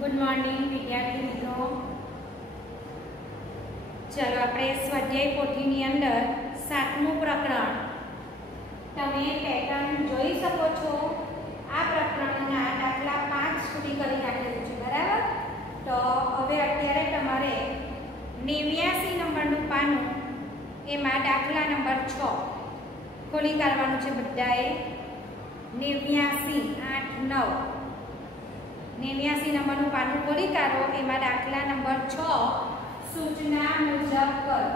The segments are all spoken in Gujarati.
गुड मॉर्निंग विद्यार्थी मित्रों। चलो આપણે સ્વાધ્યાય પોથીની અંદર 7મું પ્રકરણ તમે પેટર્ન જોઈ શકો છો। આ પ્રકરણના દાખલા 5 સુધી કરી નાખેલું છે, બરાબર। તો હવે અત્યારે તમારે 89 નંબરનું પાનું એમાં દાખલા નંબર 6 ખોલી કાઢવાનું છે બધાએ। 89 8 9 89 નંબરનું પાનું ખોલી કાઢો। એમાં દાખલા નંબર 6 सूचना मुजब करो।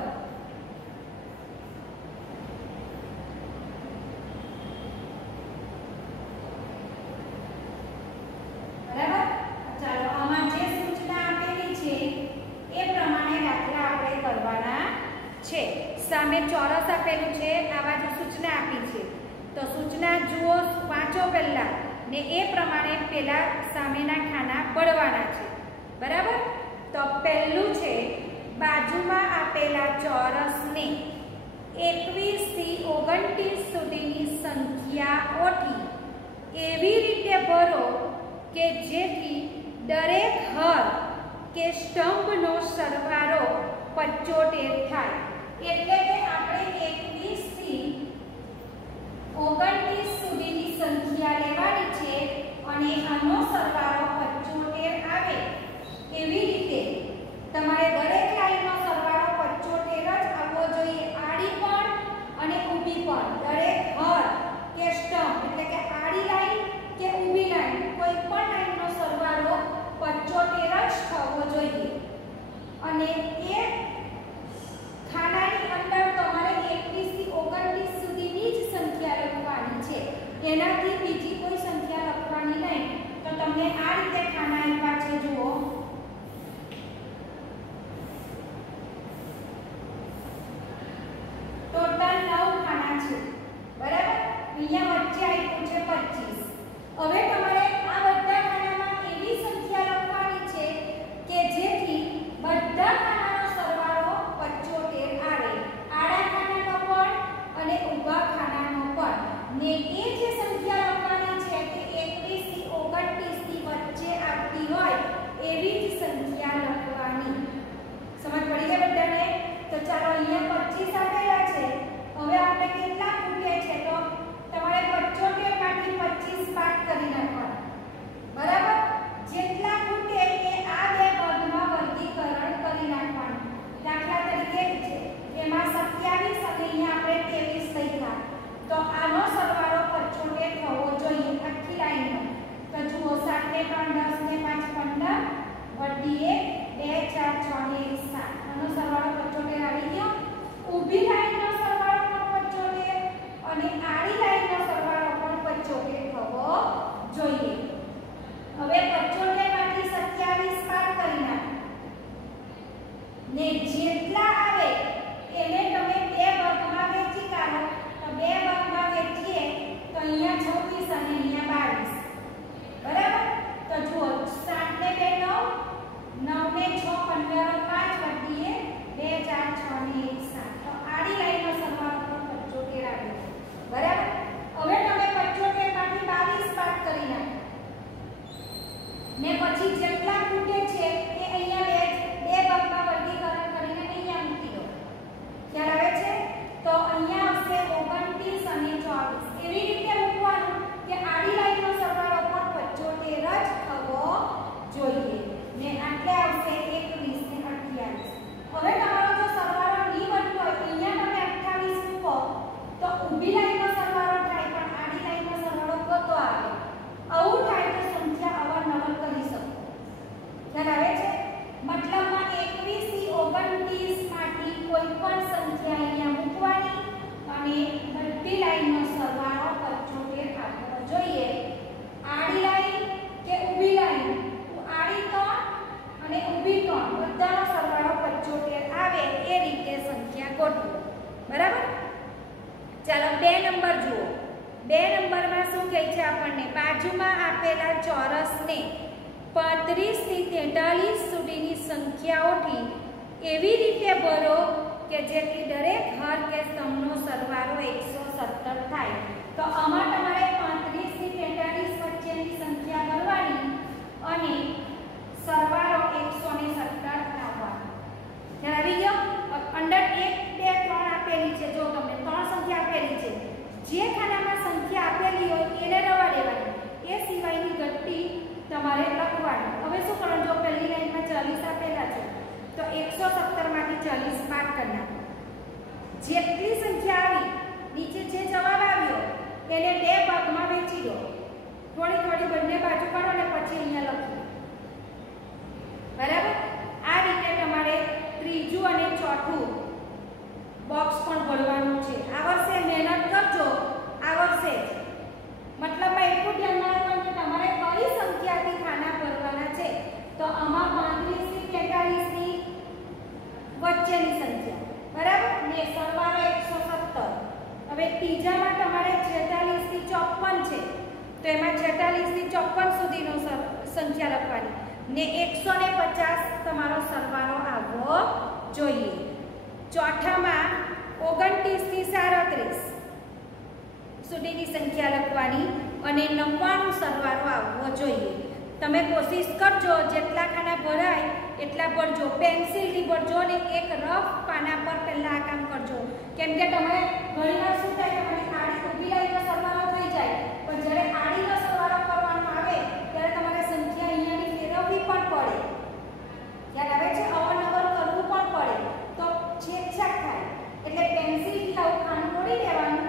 बराबर। चलो आमा जे सूचना आपेली छे ए प्रमाणे दाखला आपणे करवाना छे। सामे चौरस आपेલું છે, આ બાજુ सूचना આપી છે, તો सूचना જુઓ વાંચો પહેલા ને એ પ્રમાણે પહેલા સામેના ખાના ભરવાના છે, બરાબર। तो पहलू छे बाजूमां आपेला चौरसने 21 થી 29 सुधीनी संख्याओथी एवी रीते भरो के जेथी दरेक हर के स्तंभनो सरवाळो 75 थाय। एटले के आपणे 21 થી 29 सुधीनी संख्या लेवानी छे अने आनो सरवाळो 75 आवे एवी रीते तमारे दरेक लाइननो सरवाळो 75 ज आवવો જોઈએ। આડી પણ અને ઊભી પણ દરેક હર કે સ્તંભ એટલે કે આડી લાઈન કે ઊભી લાઈન કોઈ પણ લાઈનનો સરવાળો 75 જ થવો જોઈએ। અને એ ખાનાની અંદર તમારે 21 થી 29 સુધીની જ સંખ્યા લખવાની છે, એનાથી બીજી કોઈ સંખ્યા લખવાની નહીં। તો તમને આ રીતે ખાના આપ્યા છે, જુઓ। टोटल 9 खाना छे, बराबर। अहींया वच्चे आप्युं छे 25। હવે તમારે આ બધા ખાનામાં એવી સંખ્યા લખવાની છે કે જેથી બધા ખાનાનો સરવાળો 75 આવે, આડા ખાનાનો પણ અને ઊભા ખાનાનો પણ। ને એ જે સંખ્યા લખવાની છે કે 21 થી 29 ની વચ્ચે આવતી હોય એવી જ સંખ્યા લખવાની। સમજ પડી ગઈ બધાને? तो चलो अहींया 25 आपेला छे। હવે આપણે કેટલા ખૂટે છે તો તમારે 75 માંથી 25 બાદ કરી નાખવાના, બરાબર। જેટલા ખૂટે એ આ બે ભાગમાં વર્ગીકરણ કરી નાખવાનું। દાખલા તરીકે છે એમાં 27 અને અહીંયા આપણે 23 લખ્યા, તો આનો સરવાળો 75 થવો જોઈએ આખી લાઈનનો। તો જુઓ 7 ને 3 10 ને 5 15 વડી 1 2 4 6 ને 1 7 આનો સરવાળો 75 આવી ગયો। ઊભી લાઈનનો સરવાળો પણ 75 અને આડી લાઈનનો સરવાળો પણ 75 થવો જોઈએ। હવે 75 માંથી 27 બાદ કરી નાખો ને જેટલા આવે એને તમે બે ભાગમાં વહેંચી કાઢો। તો બે ભાગમાં વહેંચીએ તો અહીંયા 26 અને અહીંયા 22, બરાબર। તો જુઓ 7 ને 2 9 9 ને 6 15 5 વડીએ 2 4 6 ને 1 7 તો આડી લાઈનનો સરવાળો પણ 75 આવ્યો, બરાબર। હવે તમે 75 માંથી 22 બાદ કરી નાખો ને પછી જેટલા ખૂટે છે એ અહીંયા બે ભાગમાં વર્ગીકરણ કરીને અહીંયા મૂકી દો। ખ્યાલ આવે છે? તો અહીંયા આવશે 29 અને 24 એવી રીતે મૂકવાનું કે આડી લાઈનનો સરવાળો પણ 75 જ થવો જોઈએ ને આટલે આવશે 21 ને 28। હવે તમારો જો સરવાળો ની બનતો હોય તો અહીંયા તમે 28 મૂકો તો ઊભી લાઈનનો સરવાળો થાય પણ આડી લાઈનનો સરવાળો કતો આવે। આવું થાય તો સંખ્યા અવારનવાર કરી શકો। ખ્યાલ આવે છે? મતલબમાં 21 થી 29 માંથી કોઈ પણ સંખ્યા અહીંયા મૂકવાની અને બધી લાઈનનો સરવાળો 75 આવવો જોઈએ। આડી લાઈન કે ઊભી લાઈન, આડી 3 અને ઊભી 3 બધાનો સરવાળો 75 આવે એ રીતે સંખ્યા ગોઠવો, બરાબર। ચાલો 2 નંબર જુઓ। 2 નંબરમાં શું કહે છે આપણને? બાજુમાં આપેલા ચોરસને 35 થી 43 સુધીની સંખ્યાઓથી એવી રીતે ભરો કે જેથી દરેક હર કે સ્તંભનો સરવાળો 117 થાય। તો આમાં તમારે 35 થી 43 વચ્ચેની સંખ્યા કરવાની અને જેટલી સંખ્યા આવી નીચે જે જવાબ આવ્યો એને બે ભાગમાં વહેંચી દો, થોડી થોડી બંને બાજુ કરો અને પછી અહીંયા લખો, બરાબર। આ રીતે તમારે ત્રીજું અને ચોથું બોક્સ પણ ભરવાનું છે। આ વર્ષે મહેનત કરજો, આ વર્ષે મતલબમાં એટલું ધ્યાન રાખવાનું કે તમારે કઈ સંખ્યાથી ખાના ભરવાના છે। તો આમાં 35 થી 43 ની વચ્ચેની સંખ્યા, બરાબર, ને સરવાળો 117। હવે ત્રીજામાં તમારે 46 થી 54 છે, તો એમાં 46 થી 54 સુધીનો સંખ્યા લખવાની ને 150 તમારો સરવાળો આવવો જોઈએ। ચોથામાં 29 થી 37 સુધીની સંખ્યા લખવાની અને 99 સરવાળો આવવો જોઈએ। તમે કોશિશ કરજો જેટલા ખાના ભરાય એટલા ભરજો, પેન્સિલથી ભરજો અને એક રફ પાના પર પહેલા આ કામ કરજો, કેમ કે તમે ઘણીવાર શું થાય કે તમારી આડી ઊભી લાઈનનો સરવાળો થઈ જાય, પણ જ્યારે આડીનો સરવાળો કરવાનો આવે ત્યારે તમારે સંખ્યા અહીંયાની ફેરવવી પણ પડે, યાદ આવે છે, અવનવર કરવું પણ પડે, તો છેકછાક થાય। એટલે પેન્સિલથી આવું ખાનું તોડી દેવાનું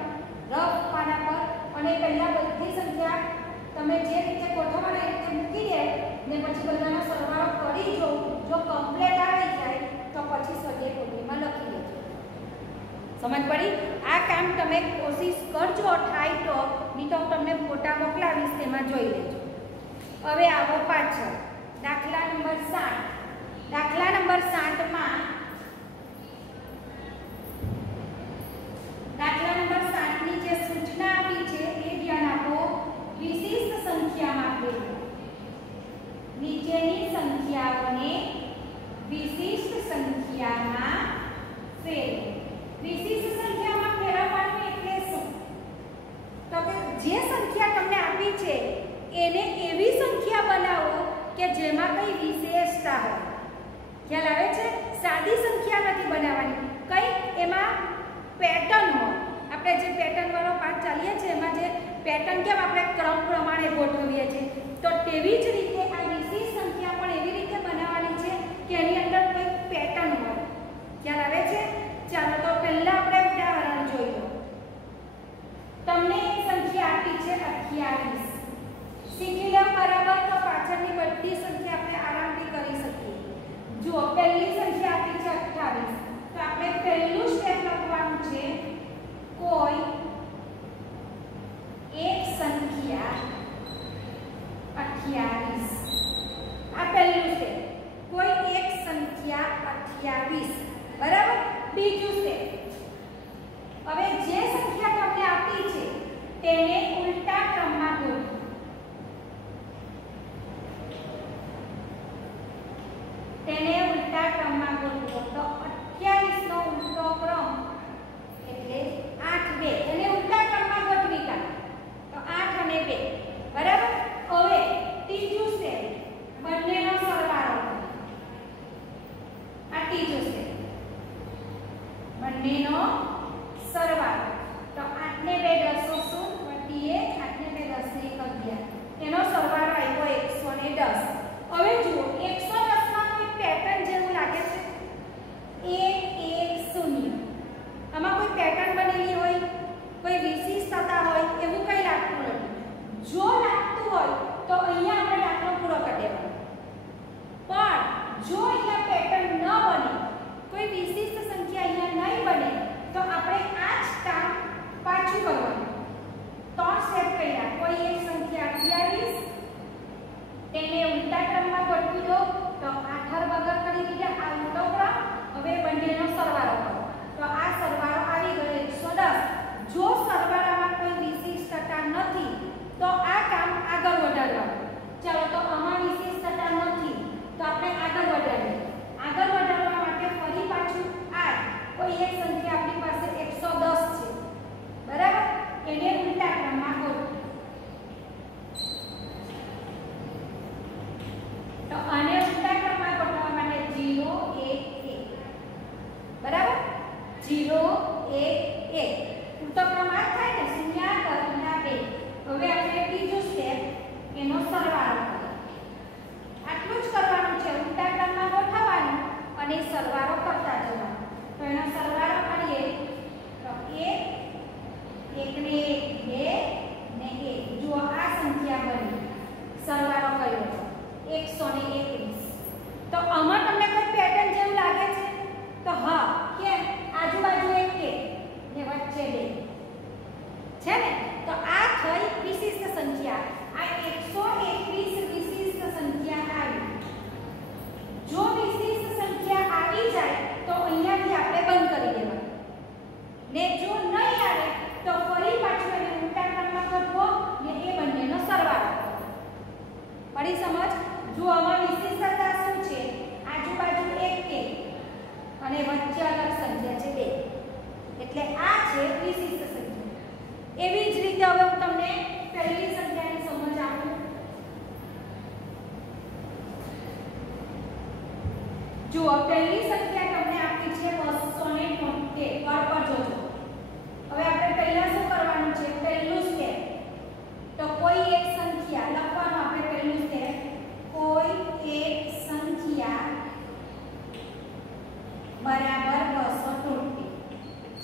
રફ પાના પર અને પહેલા બધી સંખ્યા તમે જે રીતે ગોઠવવાની રીતે મૂકી દે ને પછી બધાનો સરવાળો કરી જો કમ્પ્લીટ આવી જાય તો પછી સ્વધ્યાય પોથીમાં લખી દેજો। સમજ પડી? આ કામ તમે કોશિશ કરજો, થાય તો, નહીં તો તમને ફોટા મોકલાવીશ, તેમાં જોઈ લેજો। હવે આવો પાછળ દાખલા નંબર 7। દાખલા નંબર 7 માં દાખલા નંબર 7 ની જે સૂચના આપી છે એ ધ્યાન આપો। વિશિષ્ટ સંખ્યામાં ફેરવો, નીચેની સંખ્યાઓને વિશિષ્ટ સંખ્યામાં ફેરવો। વિશિષ્ટ સંખ્યામાં ફેરવવાનું એટલે શું? તો કે જે સંખ્યા તમને આપી છે એને એવી સંખ્યા બનાવો કે જેમાં કઈ વિશેષતા હોય। ખ્યાલ આવે છે? સાદી સંખ્યા નથી બનાવવાની, કઈ એમાં પેટર્ન હોય। આપણે જે પેટર્ન વાળો પાઠ ચાલીએ છીએ એમાં જે પેટર્ન કેમ આપણે ક્રમ પ્રમાણે ગોઠવીએ છીએ, તો તેવી જ રીતે આ વિશેષ સંખ્યા પણ એવી રીતે બનાવવાની છે કે એની અંદર કોઈ પેટર્ન હોય। ખ્યાલ આવે છે? ચાલો તો પહેલા આપણે ઉદાહરણ જોઈ લો। તમને એક સંખ્યા આપી છે 28, શીખી લો બરાબર, તો પાછળની બધી સંખ્યા આપણે આરામથી કરી શકીએ। જુઓ, પહેલી સંખ્યા આપી છે 28, તો આપણે પહેલું સ્ટેપ લખવાનું છે કોઈ એક સંખ્યા 28। આ પહેલું સ્ટેપ, કોઈ એક સંખ્યા 28, બરાબર। બીજું સ્ટેપ, હવે જે સંખ્યા તમને આપી છે તેને ઉલટા ક્રમમાં ગોઠવો। તેને ઉલટા ક્રમમાં ગોઠવો, તો 28 નો ઉલટો ક્રમ એટલે 8 2, એને ઉલટા ક્રમમાં ગોઠવી કાઢો તો 8 અને 2, બરાબર। હવે ત્રીજું સ્ટેપ, બંનેનો સરવાળો, આ ત્રીજું સ્ટેપ, બંનેનો સરવાળો, તો 8 ને 2 10 1 8 ને 2 10 ને 11, એનો સરવાળો આવ્યો 110। હવે જુઓ 110 માં કોઈ પેટર્ન જેવું લાગે છે? 1 1 0, આમાં કોઈ પેટર્ન બનેલી હોય, કોઈ વિશિષ્ટતા હોય એવું કંઈ લાગતું નથી। જો લાગતું હોય તો અહીંયા આપણે દાખલો પૂરો કરી દેવાનો, પણ જો અહીંયા પેટર્ન ન બને, કોઈ વિશિષ્ટ સંખ્યા અહીંયા નહીં બને, તો આપણે આ જ કામ પાછું કરવાનું। 3 સ્ટેપ કર્યા, કોઈ એક સંખ્યા 28, તેને ઉલટા ક્રમમાં ગોઠવી દો, તો 8 વગર કરી દીધા, આ ઉલટો ક્રમ। હવે બંનેનો સરવાળો કરો, તો આ સરવાળો આવી ગયો 110। જો સરવાળામાં કોઈ વિશિષ્ટતા નથી તો આ કામ આગળ વધારવાનું। ચાલો, તો આમાં વિશિષ્ટતા નથી તો આપણે આગળ વધારીએ। આગળ વધારવા માટે ફરી પાછું આ કોઈ એક સંખ્યા આપણી પાસે 110 છે, બરાબર, એને ઉલટા ક્રમમાં ગોઠવો, તો આને ઉલટા ક્રમમાં ગોઠવવા માટે 0 1 1, બરાબર, 0 1 1, ઉલટો ક્રમ આ થાય ને, 0 2। હવે આપણે ત્રીજું સ્ટેપ, એનો સરવાળો કરો। આટલું જ કરવાનું છે, ઉલટા ક્રમમાં ગોઠવવાનું અને સરવાળો કરતા જવાનું। તો એનો સરવાળો કરીએ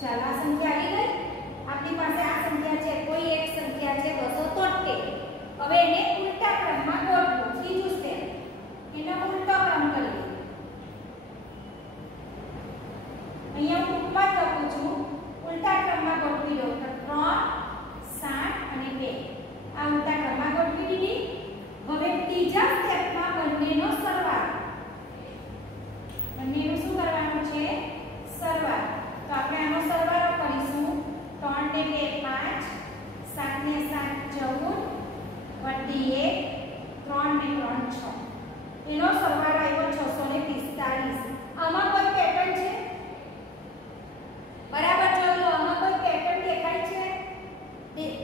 ચાલો આ સંખ્યા આવી ગઈ. આપણી પાસે આ સંખ્યા છે, કોઈ એક સંખ્યા છે 273. હવે એને ઉલટા ક્રમમાં ગોઠવો. ત્રીજું સ્ટેપ, એનો ઉલટો ક્રમ કરીએ. અહીંયા હું ઉપર લખું છું, ઉલટા ક્રમમાં ગોઠવી દો. તો 3, 7 અને 2 આ ઉલટા ક્રમમાં ગોઠવી દીધી. હવે ત્રીજા સ્ટેપમાં બંનેનો સરવાળો. બંનેનું શું કરવાનું છે? સરવાળો. તો આપણે આનો સરવાળો કરીશું. 3 ને 2 5, 7 ને 7 14 + 1 3 ને 3 6. એનો સરવાળો આવ્યો 645. આમાં કોઈ પેટર્ન છે? બરાબર જોજો, આમાં કોઈ પેટર્ન દેખાય છે?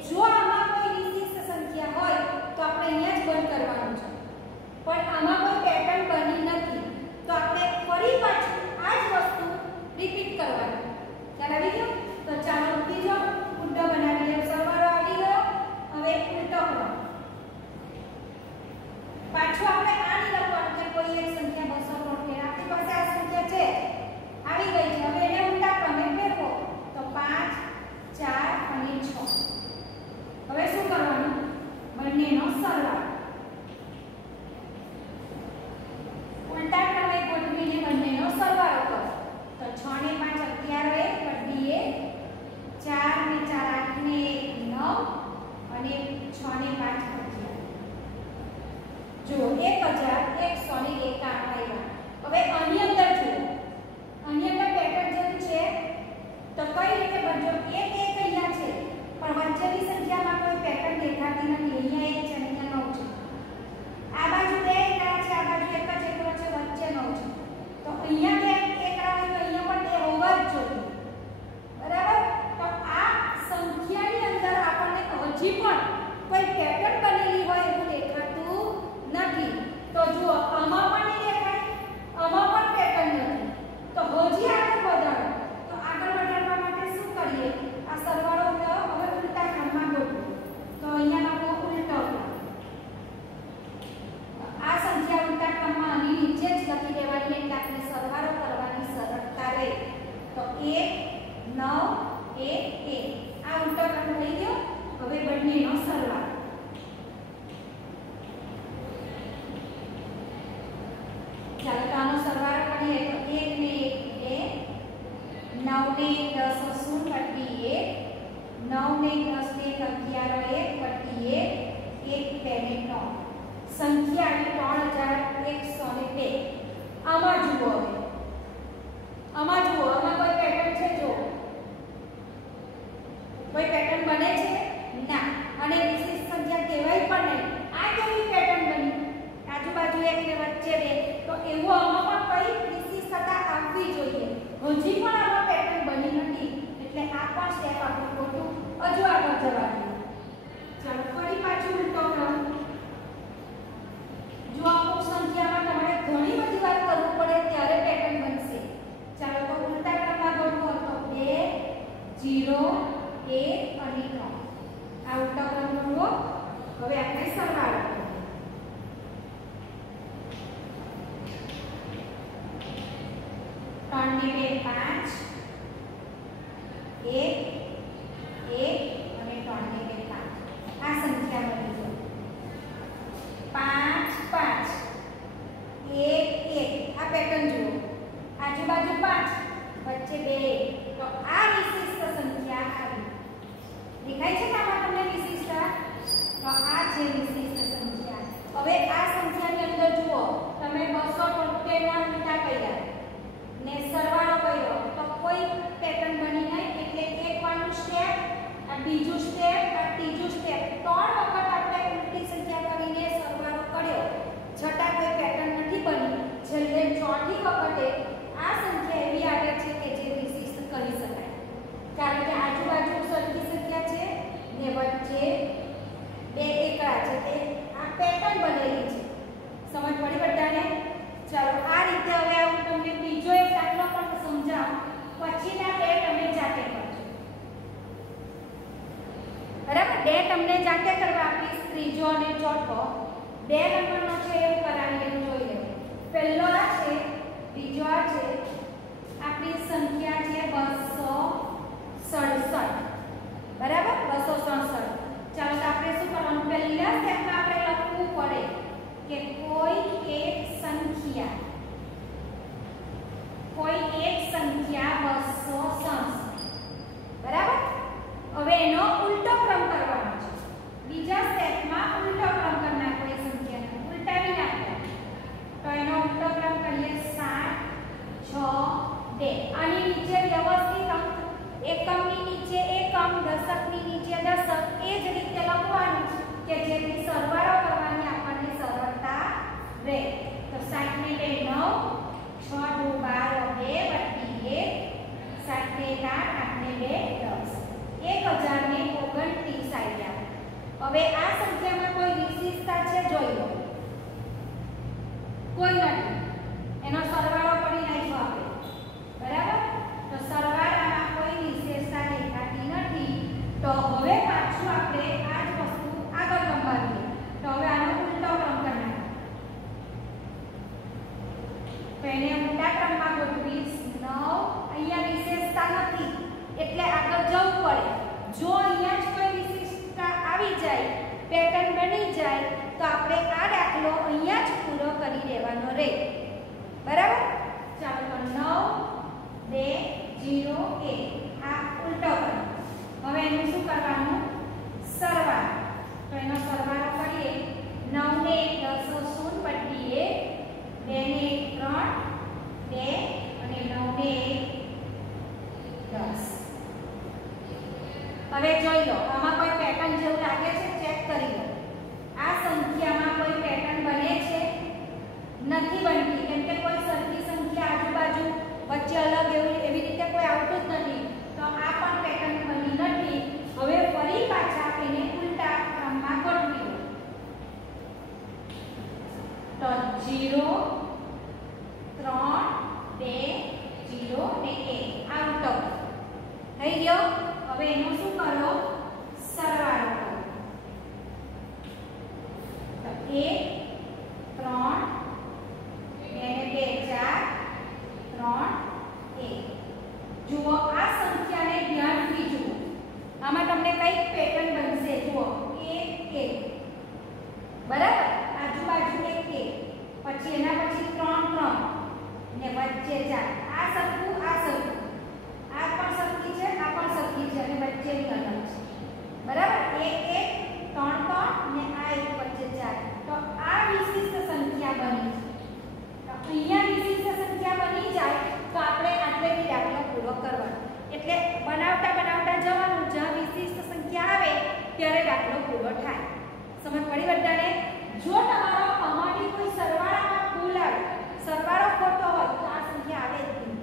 જો આમાં કોઈ વિશિષ્ટ સંખ્યા હોય તો આપણે અહીંયા જ બંધ કરવાનું છે. પણ આમાં કોઈ પેટર્ન બની નથી, તો આપણે ફરી પાછું આ જ વસ્તુ રિપીટ કરવાની. ખ્યાલ આવી ગયો? તો ચાલો ઉઠી જાઓ, ઉલટો બનાવી લો. સરવાળો આવી ગયો. હવે ઉલટો કરો. પાછું આપણે આ નહીં લખવાનું કે કોઈ એક સંખ્યા 273. આપણી પાસે આ સંખ્યા છે, આવી ગઈ છે. હવે એને ઉલટા ક્રમે ફેરવો. તો 5, 4 અને 6. હવે શું કરવાનું? બંનેનો સરવાળો. ઉલટા ક્રમે ગોઠવીને બંનેનો સરવાળો કરો. તો 6 ને 5 11 + 2 4 ને 4 8 ને 9 અને 6 ને 5 11. જો 1101 આવ્યા. હવે આની અંદર જુઓ, આની અંદર પેટર્ન જેવું છે. તો કઈ રીતે બનજો? 1 અહીંયા છે, પણ વચ્ચેની સંખ્યામાં કોઈ પેટર્ન દેખાતી નથી. અહીંયા 1 છે, અહીંયા 9 છે. આ બાજુ 2 એકડા છે, આ બાજુ એક જ એકડો છે, વચ્ચે 9 છે. તો અહીંયા 2 એકડા હોય તો અહીંયા પણ 2 હોવા જ જોઈએ. બરાબર? તો આ સંખ્યાની અંદર આપણને હજી પણ કોઈ પેટર્ન બનેલી હોય એવું દેખાતું નથી. તો જુઓ, આમાં પણ નહીં દેખાય, આમાં પણ પેટર્ન નથી. તો હજી આગળ વધારો. તો આગળ વધારવા માટે શું કરીએ? આ સરવાળો હવે ઉલટા ક્રમમાં ગોઠવો. તો અહીંયા લખો ઉલટો. આ સંખ્યા ઉલટા ક્રમમાં આની નીચે જ લખી દેવાની એટલે આપણે સરવાળો કરવાની સરળતા રહે. તો 1 9 1 1 આ ઉલટો ક્રમ થઈ ગયો. હવે બંનેનો સરવાળો. ચાલો તો આનો સરવાળો કરીએ. તો 1 ને 1 2 9 ને 10 22 9 ને 10 ને 11 21 1 2 ને 9 સંખ્યા આવી 3102. આમાં જુઓ, હવે આમાં જુઓ, આમાં કોઈ પેટર્ન છે? જો કોઈ પેટર્ન બને છે? ના. અને વિશિષ્ટ સંખ્યા કહેવાય પણ નહીં. આ કેવી પેટર્ન બની? આજુબાજુ 1 ને વચ્ચે 2. તો એવું આમાં પણ કઈ વિશિષ્ટતા આવવી જોઈએ. હજી પણ આમાં પેટર્ન બની નથી, એટલે આ પણ સ્ટેપ આપણે ખોટું હજુ આગળ જવા દઈએ. ચાલો ફરી પાછું ઉલટો ક્રમ. જો અમુક સંખ્યામાં તમારે ઘણી બધી વાર કરવું પડે ત્યારે પેટર્ન બનશે. ચાલો તો ઉલટા ક્રમમાં ગોઠવો. તો 2 0 1 અને 3 આ ઉલટા ક્રમ ગોઠવો. હવે આપણે સરવાળો કરીએ. 3 ને 2 5 1 1 અને 3 ને 2 5 આ સંખ્યા બની ગઈ. 5 5 1 1 આ પેટર્ન જુઓ. આજુબાજુ 5 વચ્ચે 2. તો આ વિશિષ્ટ સંખ્યા આવી. દેખાય છે કે આમાં તમને વિશિષ્ટતા? તો આ છે વિશિષ્ટ સંખ્યા. હવે આ સંખ્યાની અંદર જુઓ, તમે 273 ના ઉલટા કર્યા ને સરવાળો કર્યો તો કોઈ પેટર્ન બની નહીં. એટલે એક વાનું સ્ટેપ, આ બીજું સ્ટેપ, આ ત્રીજું સ્ટેપ, 3 વખત આપણે ઉલટી સંખ્યા કરીને સરવાળો કર્યો, છતાં કોઈ પેટર્ન નથી બની. છેલ્લે ચોથી વખતે આ સંખ્યા એવી આવે છે કે જે વિશિષ્ટ કરી શકાય. કારણ કે આજુબાજુ સરખી સંખ્યા છે ને વચ્ચે 2 એકડા છે, તે આ પેટર્ન બનેલી છે. સમજ પડી બધાને? ચાલો આ રીતે હવે હું તમને બીજો એક દાખલો પણ સમજાવું, પછીના 2 તમે જાતે કરજો. બરાબર? 2 તમને જાતે કરવા આપીશ. ત્રીજો અને ચોથો 2 નંબરનો છે એવું કરાવીએ, જોઈ લેવું. પહેલો આ છે, બીજો આ છે. આપણી સંખ્યા છે 273. 8 8 ને 2 10 1029 આવ્યા। હવે આ સંખ્યામાં કોઈ વિશેષતા છે જોઈ લો, કોઈ નથી, એનો સરવાળો કરી નાખ્યો આપણે, બરાબર? તો સરવાળામાં કોઈ વિશેષતા દેખાતી નથી। તો હવે પાછું આપણે આ જ વસ્તુ આગળ લંબાવીએ। તો હવે આનો ઉલટો ક્રમ કરવાનો, તો એને ઉલટા ક્રમમાં ગોઠવીશ। 9 અહીંયા વિશેષતા નથી એટલે આગળ જવું પડે। જો અહીંયા જ કોઈ વિશેષતા આવી જાય, પેટર્ન બની જાય, તો આપણે આ દાખલો અહીંયા જ પૂરો કરી દેવાનો રહે, બરાબર? ચાલો તો 9 2 0 1 આ ઉલટો ક્રમ। હવે એનું શું કરવાનું? સરવાળો। તો એનો સરવાળો કરીએ। 9 ને 10 0 પટ્ટી 1 2 ને 3 2 અને 9 ને 10। હવે જોઈ લો, આમાં કોઈ પેટર્ન જેવું લાગે છે? ચેક કરી લો। આ સંખ્યામાં કોઈ પેટર્ન બને છે? નથી બનતી, કેમ કે કોઈ સરખી સંખ્યા આજુબાજુ વચ્ચે અલગ એવી રીતે કોઈ આવતું જ નથી। તો આ પણ પેટર્ન બની નથી। હવે ફરી પાછા એને ઉલટા ક્રમમાં ગોઠવી દો। તો 0 3 2 0 ને 1 આ ઉલટો થઈ ગયો। હવે એનો શું કરો? સરવાળો કરો। તો 1 3 2 4 3 1 જુઓ, આ સંખ્યાને ધ્યાનથી જુઓ, આમાં તમને કઈ પેટર્ન બનશે? જુઓ 1 1, બરાબર? આજુબાજુ 1 1, પછી એના પછી 3 3 ને વચ્ચે 4। આ સરખું, આ સરખું, આ પણ સરખી છે, આ પણ સરખી છે, અને વચ્ચેની અલગ છે, બરાબર? 1 1 3 3 ને આ એક વચ્ચે 4। તો આ વિશિષ્ટ સંખ્યા બની છે। તો અહીંયા વિશિષ્ટ સંખ્યા બની જાય તો આપણે આટલેથી દાખલો પૂરો કરવાનો। એટલે બનાવતા બનાવતા જવાનું, જ્યાં વિશિષ્ટ સંખ્યા આવે ત્યારે દાખલો પૂરો થાય। સમજ પડી બધાને? જો તમારો આમાંથી કોઈ સરવાળામાં ભૂલ આવે, સરવાળો ખોટો હોય, તો આ સંખ્યા આવે જ નહીં।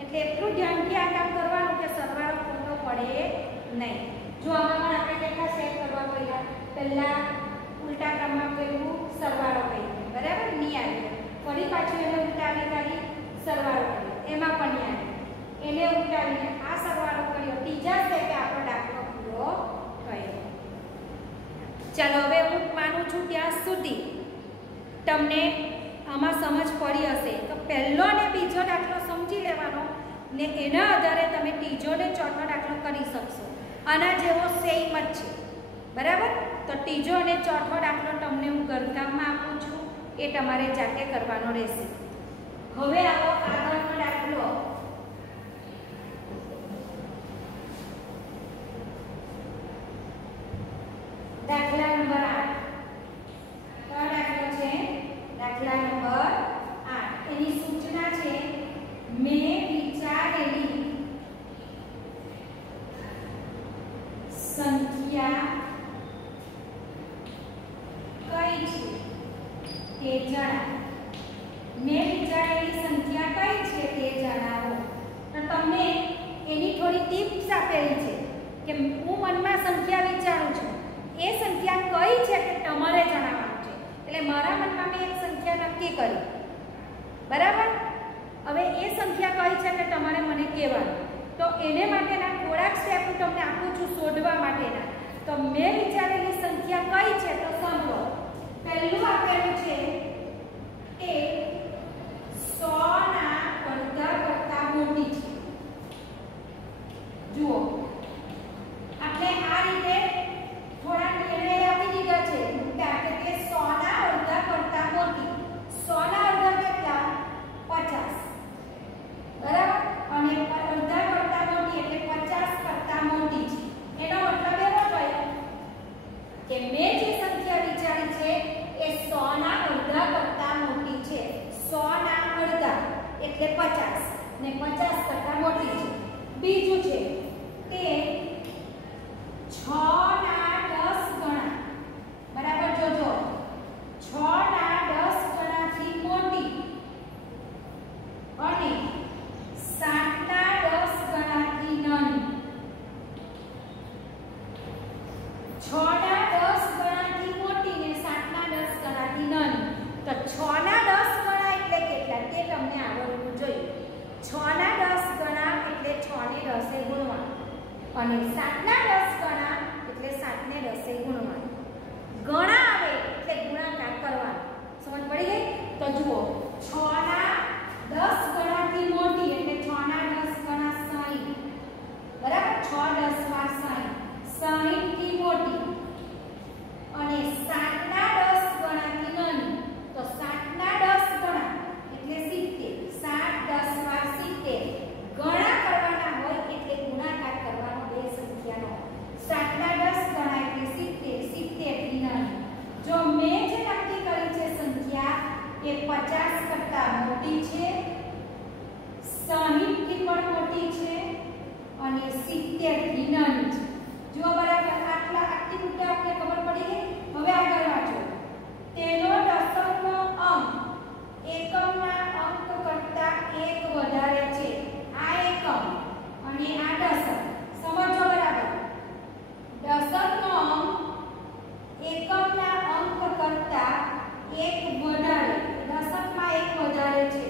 એટલે એટલું ધ્યાનથી આ કામ કરવાનું કે સરવાળો ખોટો પડે નહીં। જો આમાં પણ આપણે કેટલા સેટ કરવા પડ્યા? પહેલા ઉલટા ક્રમમાં કર્યું, સરવાળો કર્યો, બરાબર? નહીં આવ્યો, ફરી પાછું એને ઉલટાવી કરી સરવાળો કર્યો, એમાં પણ નહીં આવ્યો, એને ઉલટાવીને આ સરવાળો કર્યો, ત્રીજા સ્ટેપે આપણો દાખલો પૂરો થયો। ચાલો હવે હું માનું છું ત્યાં સુધી તમને આમાં સમજ પડી હશે। તો પહેલો અને બીજો દાખલો સમજી લેવાનો ને એના આધારે તમે ત્રીજો ને ચોથો દાખલો કરી શકશો। આના જેવો સેમ જ છે, બરાબર? તો ત્રીજો અને ચોથો દાખલો તમને હું ઘરકામમાં આપું છું, એ તમારે જાતે કરવાનો રહેશે। હવે આવો આગળનો દાખલો। દાખલા નંબર 8। કયો દાખલો છે? દાખલા નંબર 8। એની સૂચના છે, મેં વિચારેલી સંખ્યા કઈ છે તે જણાવો। મેં વિચારેલી સંખ્યા કઈ છે તે જણાવો। તો તમને એની થોડી ટિપ્સ આપેલી છે કે હું મનમાં સંખ્યા વિચારું છું, એ સંખ્યા કઈ છે તે તમારે જણાવવાનું છે। એટલે મારા મનમાં મેં એક સંખ્યા નક્કી કરી, બરાબર? હવે એ સંખ્યા કઈ છે કે તમારે મને કહેવાનું। તો એને માટેના થોડાક સ્ટેપ હું તમને આપું છું શોધવા માટેના। તો મેં વિચારેલી સંખ્યા કઈ છે તો સાંભળો। પહેલું આપેલું છે એ 100 ના અડધા કરતા મોટી છે। જુઓ, આપણે આ રીતે થોડા નિર્ણય આપી દીધા છે કે તે 100 ના અડધા કરતા મોટી। 100 ના અડધા કેટલા? 50, બરાબર? અને અડધા કરતા મોટી એટલે 50 કરતા મોટી છે। એનો મતલબ એવો થયો કે મેં જે સંખ્યા વિચારી છે એ 100 ના અડધા કરતા મોટી છે। 100 ના અડધા અને 7 ના 10 ગણા એટલે 7 ને 10 એ ગુણવાનું. ગણા આવે એટલે ગુણાકાર કરવાનો. સમજ પડી ગઈ? તો જુઓ 6 ના 10 ગણાથી મોટી એટલે 6 ના 10 ગણા 60. બરાબર? 6 10 વાર 60. 60 થી મોટી અને 7 ના 10 ગણાથી નાની તો 7 ના 10 ગણા એટલે 70. 7 10 વાર 70. ગણા કરવાના હોય એટલે ગુણાકાર કરવાનો બે સંખ્યાનો. 7 ના 10 ગણા એટલે 70. 70 થી નાની. જો મેં જે નક્કી કરી છે સંખ્યા એ 50 કરતા મોટી છે, 60 થી પણ મોટી છે અને 70 થી નાની છે. જો બરાબર આટલી મુદ્દે આપણે ખબર પડી ગઈ. હવે આગળ વાંચો. તેનો દશકનો અંક એકમના અંક કરતા 1 વધારે છે. આ એકમ અને આ દશક. સમજો બરાબર. દશકનો અંક એકમના અંક કરતા 1 વધારે, દશકમાં 1 વધારે છે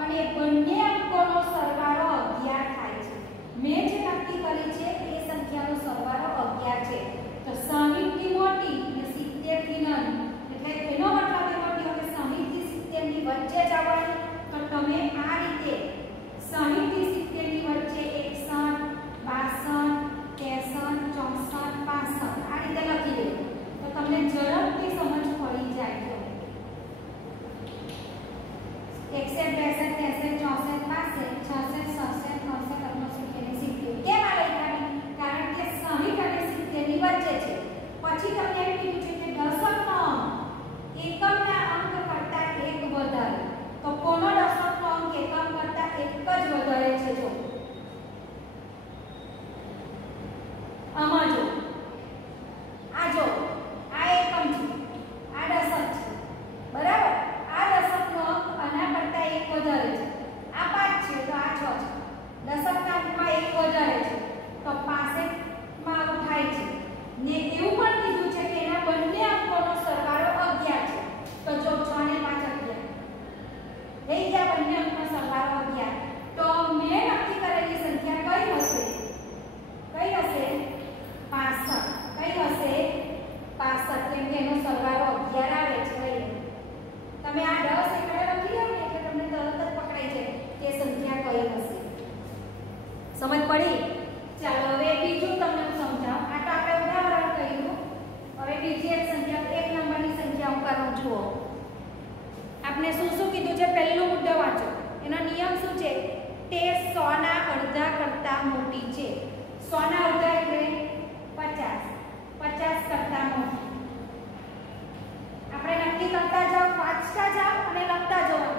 અને બંને અંકોનો સરવાળો 11 થાય છે. મેં જે નક્કી કરી છે એ સંખ્યાનો સરવાળો 11 છે. તો 60 થી મોટી અને 70 થી નાની એટલે એનો મતલબ એવો થયો કે 60 થી 70 ની વચ્ચે જ આવવાની. તો તમે આ રીતે 60 થી 70 ની વચ્ચે 61 62 63 64 65 આ રીતે લખી દેજો. તો તમને ઝડપથી સમજ પડી જાય છે. 61 62 63 64 65 66 67 68 69 કેમ આ લખાણી? કારણ કે 60 અને 70 ની વચ્ચે છે. પછી તમને એમ કીધું છે કે દશકનો અંક એકમના અંક કરતા 1 વધારે. તો કોનો દશકનો અંક એકમ કરતા 1 જ વધારે છે? જો આમાં જો આ જો આ એકમ છે, આ દશક છે. બરાબર? આ દશકનો અંક આના કરતા 1 વધારે છે. આ 5 છે તો આ 6 છે. દશકના અંકમાં 1 વધારે છે તો 65 માં થાય છે. ને એવું પણ કીધું છે કે એના બંને અંકોનો સરવાળો 11 છે. તો જો 6 ને 5 11 થઈ ગયા. બંને અંકનો સરવાળો 11. તો મેં નક્કી કરેલી સંખ્યા કઈ હશે? કઈ હશે? 65. કઈ હશે? 65. કેમ કે એનો સરવાળો 11 આવે છે. તમે આ 10 એકડે લખી લો ને એટલે તમને તરત જ પકડાઈ જાય કે સંખ્યા કઈ હશે. સમજ પડી? ચાલો હવે બીજું તમને હું સમજાવું. આ તો આપણે ઉદાહરણ કર્યું. હવે બીજી એક સંખ્યા, એક નંબરની સંખ્યા હું કરું છું. આપણે શું કીધું છે? પહેલો મુદ્દો વાંચો. એનો નિયમ શું છે? તે 100 ના અડધા કરતા મોટી છે. 100 ના અડધા એટલે 50. 50 કરતા મોટી. આપણે નક્કી કરતા જાઓ, વાંચતા જાઓ અને લખતા જાઓ.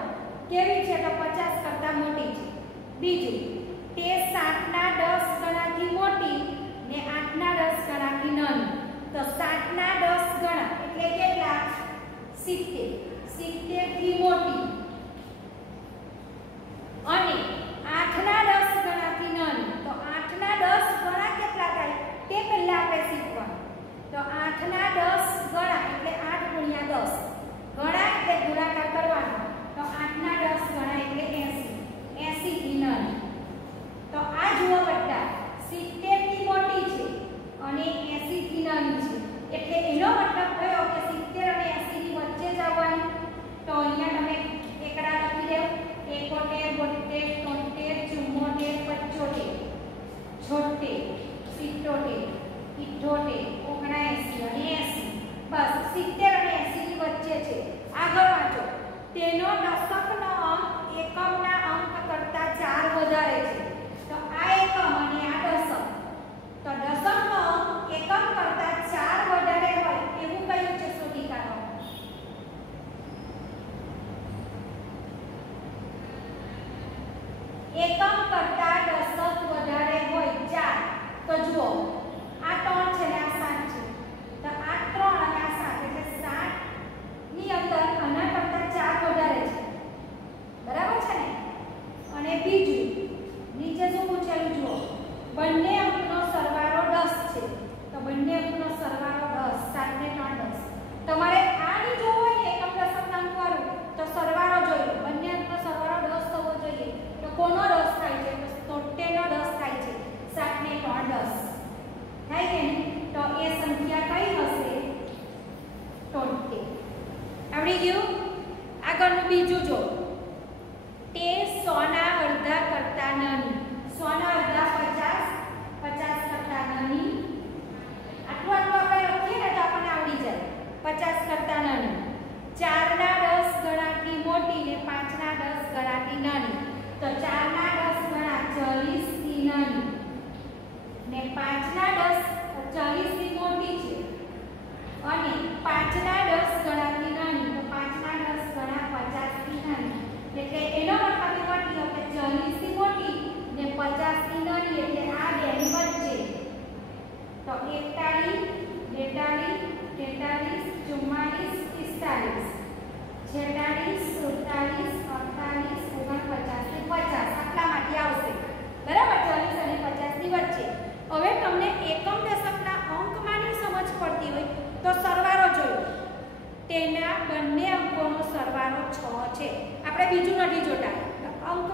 કેવી છે? તો 50 કરતા મોટી છે. બીજું, તે 7 ના 10 ગણાથી મોટી ને 8 ના 10 ગણાથી નાની. તો 7 ના 10 ગણા એટલે કેટલા? 70. 70 થી મોટી અને 8 ના 10 ગણાથી નાની. તો 8 ના 10 ગણા કેટલા થાય તે પહેલા આપણે શીખવાનું. તો 8 ના 10 ગણા એટલે 8 ગુણ્યા 10 ગણા એટલે ગુણાકાર કરવાનો. તો 8 ના 10 ગણા એટલે 80. 80 થી નાની. તો આ જુઓ બેટા 70 થી મોટી છે અને 80 થી નાની છે. એટલે એનો મતલબ કયો કે 70 અને 80 ની વચ્ચે જ આવવાની. તો અહીંયા તમે એકડા લખી દેવ. 71 72 73 74 75 76 77 78 79 અને 80. બસ 70 અને 80 ની વચ્ચે છે. આગળ વાંચો. તેનો દશકનો અંક એકમના અંક કરતા 4 વધારે છે. તો આ એકમ અને આ દશક. તો દશકનો અંક એકમ કરતા 4 વધારે હોય એવું કયું છે? શોધી કાઢો. એકમ કરતા દશક વધારે હોય 4. તો જુઓ આ 3 છે ને આ 7 છે. તો આ 3 અને આ 7 એટલે 7 ની અંદર આના કરતા 4 વધારે છે. બરાબર છે ને? અને બીજું નીચે શું પૂછેલું જુઓ. બીજું જો, તે 100 અડધા કરતા નાની. 100 અડધા 50, 50 કરતા નાની. આટલું આપણે લખીએ ને તો આપણને આવડી જાય. 50 કરતા નાની. 4 ના 10 ગણાથી મોટી ને 5 ના 10 ગણાથી નાની. તો 4 ના 10 ગણા 40 થી નાની ને 5 ના 10 40 થી મોટી છે અને 5 ના 10 ગણાથી નાની. તો 5 ના 10 ગણા 50 થી નાની. એટલે એનો મતલબ એ થયો કે 40 થી મોટી ને 50 થી નાની એટલે આ બેની વચ્ચે. તો 41, 42, 43, 44, 45, 46, 47, 48, 49 ને 50 આટલામાંથી આવશે. બરાબર, 40 અને 50 ની વચ્ચે. હવે તમને એકમ દશકના અંકમાંની સમજ પડતી હોય તો સરવાળો જોયો. તેના બંને અંકોનો સરવાળો 6 છે. આપણે બીજું નથી જોતા, અંક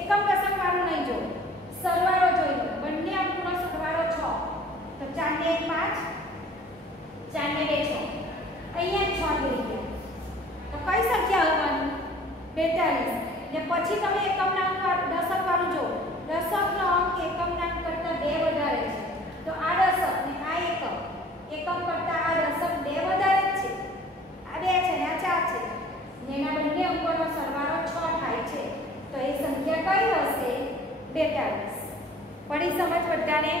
એકમ દશક વાળું નહીં જોવું, સરવાળો જોઈ લો. બંને અંકોનો સરવાળો 6. તો 4 ને 1 5, 4 ને 2 6. અહીંયા 6 થઈ ગયા. તો કઈ સંખ્યા આવવાની? 42. ને પછી તમે એકમના અંક દશક વાળું જો. દશકનો અંક એકમના અંક કરતા 2 વધારે છે. તો આ દશક ને આ એકમ, એકમ કરતા આ દશક 2 વધારે જ છે. આ 2 છે ને આ 4 છે. ને એના બંને અંકોનો સરવાળો 6 થાય છે. તો એ સંખ્યા કઈ હશે? 42. પડી સમજ બધાને?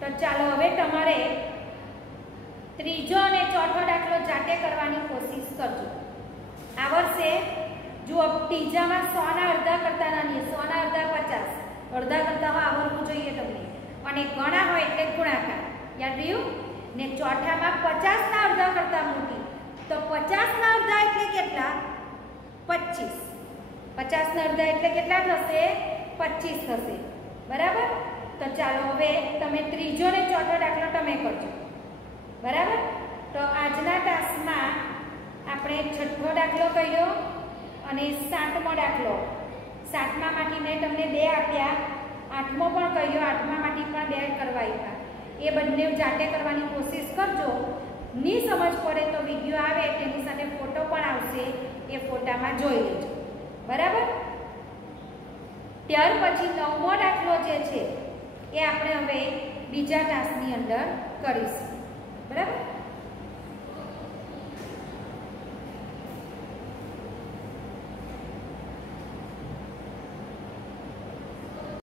તો ચાલો હવે તમારે ત્રીજો અને ચોથો દાખલો જાતે કરવાની કોશિશ કરજો. આવડશે? જો ત્રીજામાં 100 ના અડધા કરતા નાની, 100 ના અડધા 50, અડધા કરતા આવડવું જોઈએ તમને. અને ગણા હોય એટલે ગુણાકાર. યાદ રહ્યું ને? ચોથામાં 50 ના અડધા કરતા મોટી. તો 50 ના અડધા એટલે કેટલા? 25. 50 ના અડધા એટલે કેટલા થશે? 25 થશે. બરાબર? તો ચાલો હવે તમે ત્રીજો ને ચોથો દાખલો તમે કરજો. બરાબર? તો આજના ટાસ્કમાં આપણે છઠ્ઠો દાખલો કર્યો અને 7મો દાખલો. 7મામાંથી મેં તમને 2 આપ્યા, 8મો પણ કર્યો, 8મામાંથી પણ 2 કરવા આપ્યા. એ બંને જાતે કરવાની કોશિશ કરજો. ની સમજ પડે તો વિડીયો આવે તેની સાથે ફોટો પણ આવશે, એ ફોટામાં જોઈ લેજો. બરાબર? ત્યાર પછી 9મો દાખલો જે છે એ આપણે હવે બીજા ટાસ્કની અંદર કરીશું. બરાબર?